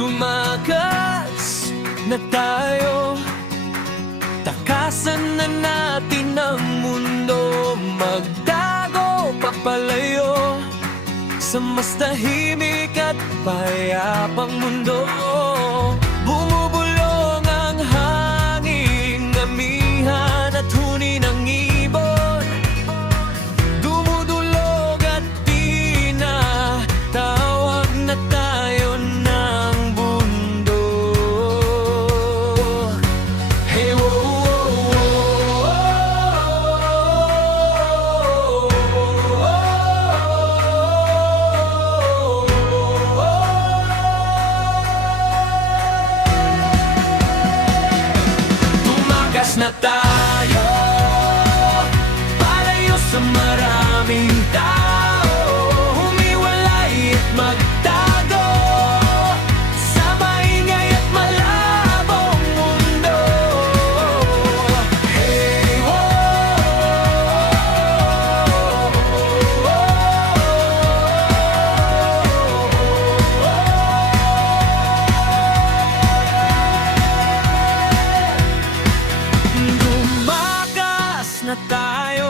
Tumakas na tayo, takasan na natin ang mundo, magtago papalayo sa mas tahimik at payapang mundo. Bumubulong ang hangin, amihan at huni ng ibon, dumudulog at tinatawag na tayo ng bundo. Hey, tumakas na tayo, palayo sa maraming tao, humiwalay at magtago sa maingay at malabong mundo. Hey, tumakas na tayo,